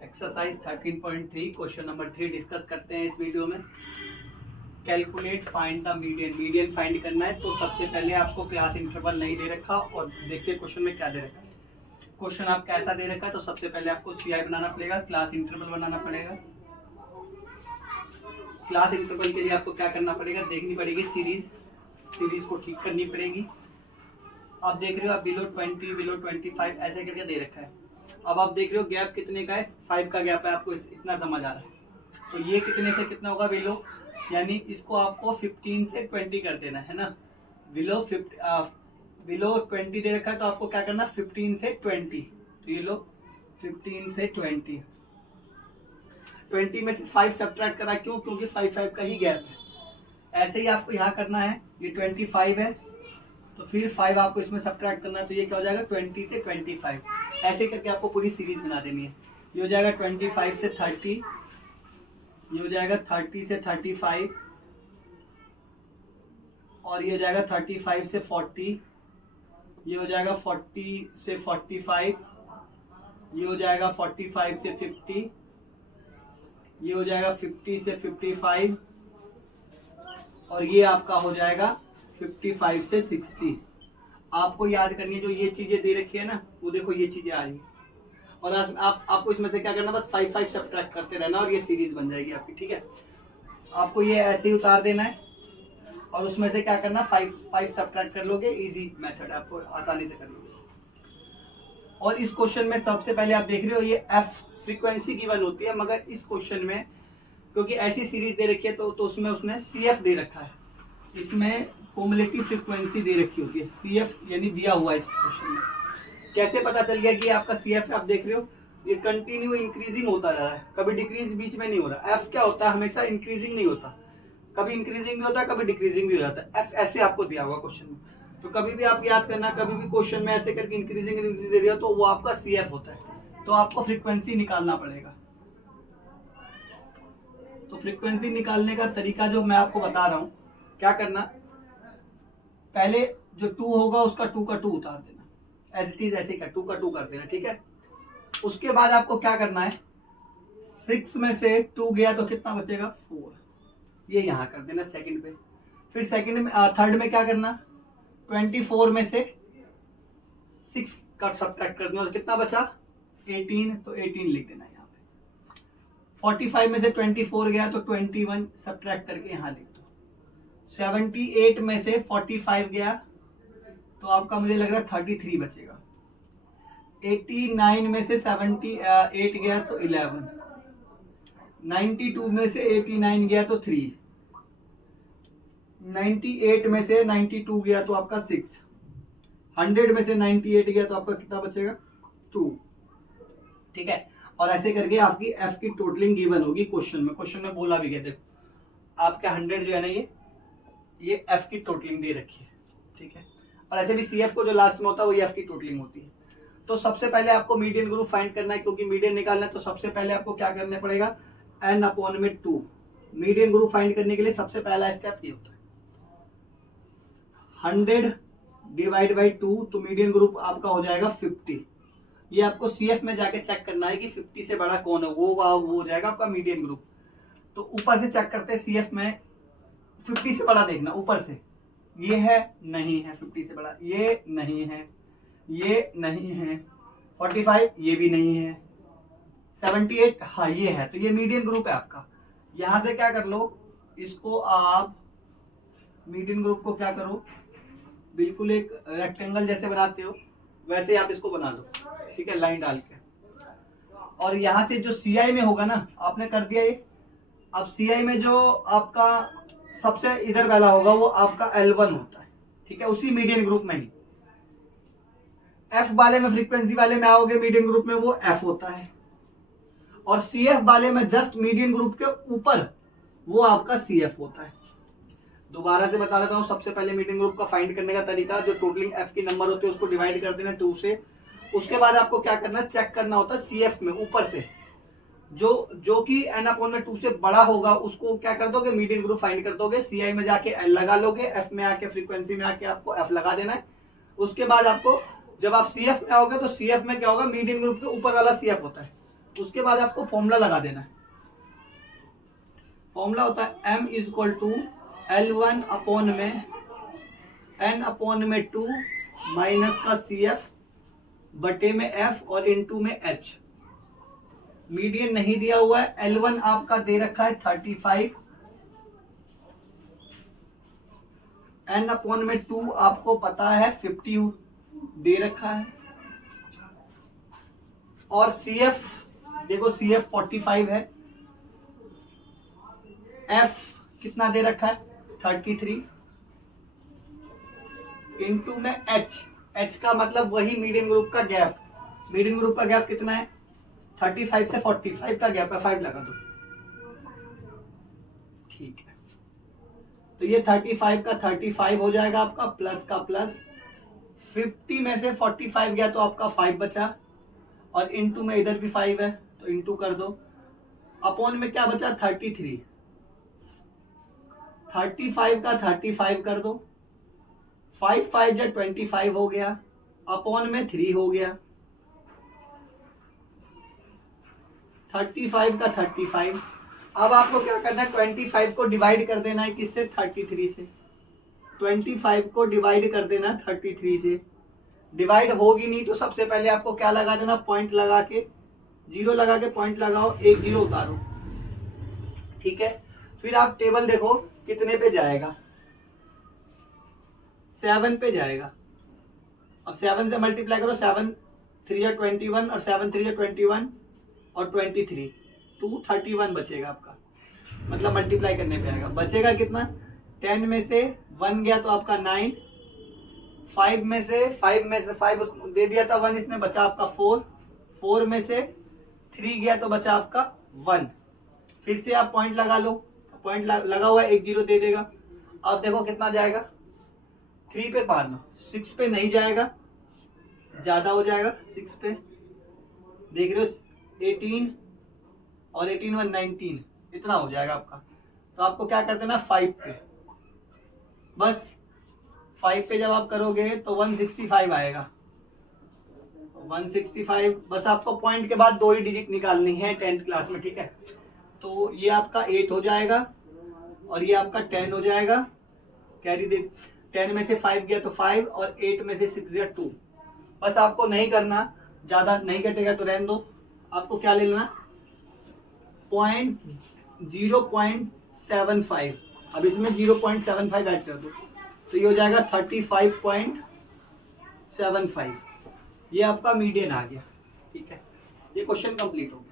Exercise 13.3 question number 3 discuss करते हैं इस वीडियो में। Calculate find the median. Median find करना है तो सबसे पहले आपको क्लास इंटरवल नहीं दे रखा और देखिए क्वेश्चन में क्या दे रखा है। क्वेश्चन आप कैसा दे रखा है तो सबसे पहले आपको सीआई बनाना पड़ेगा, क्लास इंटरवल बनाना पड़ेगा। क्लास इंटरवल के लिए आपको क्या करना पड़ेगा, देखनी पड़ेगी सीरीज को ठीक करनी पड़ेगी। आप देख रहे हो आप बिलो 20 बिलो 25 ऐसे करके दे रखा है। अब आप देख रहे हो गैप कितने का है, 5 का गैप है, आपको इतना समझ आ रहा है। तो ये कितने से कितना होगा बिलो, यानी इसको आपको 15 से 20 कर देना है ना। बिलो 20 दे रखा है तो आपको क्या करना, 15 से 20। तो ये लो 15 से 20 में से 5 सब्ट्रैक्ट करा, क्यों, क्योंकि 5 का ही गैप है। ऐसे ही आपको यहाँ करना है, ये 25 है तो फिर 5 आपको इसमें सब्ट्रैक्ट करना है, तो ये क्या हो जाएगा 20 से 25। ऐसे करके आपको पूरी सीरीज बना देनी है। ये हो जाएगा 25 से 30, ये हो जाएगा 30 से 35, और ये हो जाएगा 35 से 40, ये हो जाएगा 40 से 45, ये हो जाएगा 45 से 50, ये हो जाएगा 50 से 55, और ये आपका हो जाएगा 55 से 60। आपको याद करनी है जो ये चीजें दे रखी है ना, वो देखो ये चीजें आ रही है, और आपको इसमें से क्या करना, बस 5 सब्ट्रैक्ट करते रहना और ये सीरीज बन जाएगी आपकी। ठीक है, आपको ये ऐसे ही उतार देना है और उसमें से क्या करना, 5 सब्ट्रैक्ट कर लोगे। इजी मेथड है, आपको आसानी से कर लोगे। और इस क्वेश्चन में सबसे पहले आप देख रहे हो ये एफ फ्रीक्वेंसी गिवन होती है, मगर इस क्वेश्चन में क्योंकि ऐसी सीरीज दे रखी है तो उसमें उसने सीएफ दे रखा है। इसमें क्युमुलेटिव फ्रीक्वेंसी दे रखी होती है, सीएफ यानी दिया हुआ है इस क्वेश्चन में। कैसे पता चल गया कि आपका सीएफ है, आप देख रहे हो ये कंटिन्यू इंक्रीजिंग होता जा रहा है, कभी डिक्रीज बीच में नहीं हो रहा। एफ क्या होता है, हमेशा इंक्रीजिंग नहीं होता, कभी इंक्रीजिंग भी होता है, कभी डिक्रीजिंग भी हो जाता है। एफ ऐसे आपको दिया हुआ क्वेश्चन में, तो कभी भी आप याद करना, कभी भी क्वेश्चन में ऐसे करके इंक्रीजिंग दे दिया तो वो आपका सीएफ होता है। तो आपको फ्रीक्वेंसी निकालना पड़ेगा। तो फ्रीक्वेंसी निकालने का तरीका जो मैं आपको बता रहा हूं, क्या करना, पहले जो 2 होगा उसका 2 का 2 उतार देना, एज इट इज ऐसे का 2 का 2 कर देना। ठीक है, उसके बाद आपको क्या करना है, 6 में से 2 गया तो कितना बचेगा, 4, ये यहां कर देना सेकंड पे। फिर सेकंड में थर्ड में क्या करना, 24 में से 6 का सब्ट्रैक्ट कर देना, तो कितना बचा 18, तो 18 लिख देना यहाँ पे। 45 में से 24 गया तो 21 सब्ट्रैक्ट करके यहाँ लिख दो। 78 में से 45 गया तो आपका मुझे लग रहा है 33 बचेगा। 89 में से 78 गया तो 11, 92 में से 89 गया तो 3, 98 में से 92 गया तो आपका 6, 100 में से 98 गया तो आपका कितना बचेगा 2। ठीक है, और ऐसे करके आपकी एफ की टोटलिंग गिवन होगी क्वेश्चन में बोला भी गया। देखो आपका 100 जो है ना, ये एफ की टोटलिंग दे रखी है। ठीक है, और ऐसे भी सीएफ को जो लास्ट में होता है वो एफ की टोटलिंग होती है। तो सबसे पहले आपको मीडियन ग्रुप फाइंड करना है, क्योंकि मीडियन निकालना है तो सबसे पहले आपको क्या करना पड़ेगा, n/2। मीडियन ग्रुप फाइंड करने के लिए सबसे पहला स्टेप ये होता है 100 डिवाइड बाई 2, तो मीडियन ग्रुप आपका हो जाएगा 50। ये आपको सीएफ में जाके चेक करना है कि 50 से बड़ा कौन है, वो हो जाएगा आपका मीडियन ग्रुप। तो ऊपर से चेक करते हैं, सीएफ में 50 से बड़ा देखना ऊपर से, ये है नहीं है 50 से बड़ा, ये नहीं है, ये नहीं है, 45 ये भी नहीं है, 78 हाँ ये है, तो ये मीडियन ग्रुप है आपका। यहां से क्या कर लो, इसको आप मीडियन ग्रुप को क्या करो, बिल्कुल एक रेक्टेंगल जैसे बनाते हो वैसे आप इसको बना दो। ठीक है, लाइन डाल के, और यहां से जो सीआई में होगा ना, आपने कर दिया ये। अब सीआई में जो आपका सबसे इधर वाला होगा वो आपका L1 होता है। ठीक है, उसी मीडियन ग्रुप में ही। एफ वाले में, फ्रीक्वेंसी वाले में आओगे मीडियन ग्रुप में, वो एफ होता है, और सीएफ वाले में जस्ट मीडियन ग्रुप के ऊपर वो आपका सीएफ होता है। दोबारा से बता देता हूं, सबसे पहले मीडियन ग्रुप का फाइंड करने का तरीका, जो टोटलिंग एफ की नंबर होते हैं उसको डिवाइड कर देना 2 से। उसके बाद आपको क्या करना, चेक करना होता है सीएफ में ऊपर से जो कि n/2 से बड़ा होगा उसको क्या कर दोगे, मीडियन ग्रुप फाइंड कर दोगे। सीआई में जाके एल लगा लोगे, एफ में आके फ्रीक्वेंसी में आके आपको एफ लगा देना है। उसके बाद आपको जब आप सीएफ में आओगे तो सीएफ में क्या होगा, मीडियन ग्रुप के ऊपर वाला सीएफ होता है, उसके बाद आपको फॉर्मूला लगा देना है। फॉर्मूला होता है m is equal to L1 upon में n अपॉन में 2 माइनस का CF बटे में F और इनटू में H। मीडियन नहीं दिया हुआ है, L1 आपका दे रखा है 35, n अपॉन में 2 आपको पता है 50 दे रखा है, और CF देखो CF 45 है, F कितना दे रखा है 33, इनटू में H का मतलब वही मीडियन ग्रुप का गैप। मीडियन ग्रुप का गैप कितना है 35 से 45 का गैप है, 5 लगा दो, ठीक है। तो ये 35 का 35 हो जाएगा आपका, प्लस का प्लस, 50 में से 45 गया तो आपका 5 बचा, और इनटू में इधर भी 5 है तो इनटू कर दो, अपॉन में क्या बचा 33, 35 का 35 कर दो, 5 5 जा 25 हो गया, अपॉन में 3 हो गया, 35 का 35। अब आपको क्या करना है 25 को डिवाइड कर देना है किससे 33 से, 25 को डिवाइड कर देना 33 से। डिवाइड होगी नहीं तो सबसे पहले आपको क्या लगा देना, पॉइंट लगा के, जीरो लगा के पॉइंट लगाओ, एक जीरो उतारो, ठीक है। फिर आप टेबल देखो कितने पे जाएगा, 7 पे जाएगा। अब 7 से मल्टीप्लाई करो, 7 3 या 21 और 7 3 या 21 और 23, 231 बचेगा आपका, मतलब मल्टीप्लाई करने पे आएगा। बचेगा कितना, 10 में से 1 गया तो आपका 9, 5 में से 5 दे दिया था 1 इसने, बचा आपका 4, 4 में से 3 गया तो बचा आपका 1। फिर से आप पॉइंट लगा लो, पॉइंट लगा हुआ है, एक जीरो दे देगा। अब देखो कितना जाएगा, 3 पे मारना, 6 पे नहीं जाएगा, ज्यादा हो जाएगा, 6 पे देख रहे हो 18 और 18 और 19 इतना हो जाएगा आपका। तो आपको क्या कर देना 5 पे, बस 5 पे जब आप करोगे तो 165 आएगा, 165। बस आपको पॉइंट के बाद 2 ही डिजिट निकालनी है 10th क्लास में, ठीक है। तो ये आपका 8 हो जाएगा और ये आपका 10 हो जाएगा, कैरी दे, 10 में से 5 गया तो 5 और 8 में से 6 गया 2। बस आपको नहीं करना, ज्यादा नहीं कटेगा तो रहने दो। आपको क्या ले लेना, 0.75, अब इसमें 0.75 ऐड कर दो तो ये हो जाएगा 35.75। ये आपका मीडियन आ गया, ठीक है। ये क्वेश्चन कंप्लीट हो गया।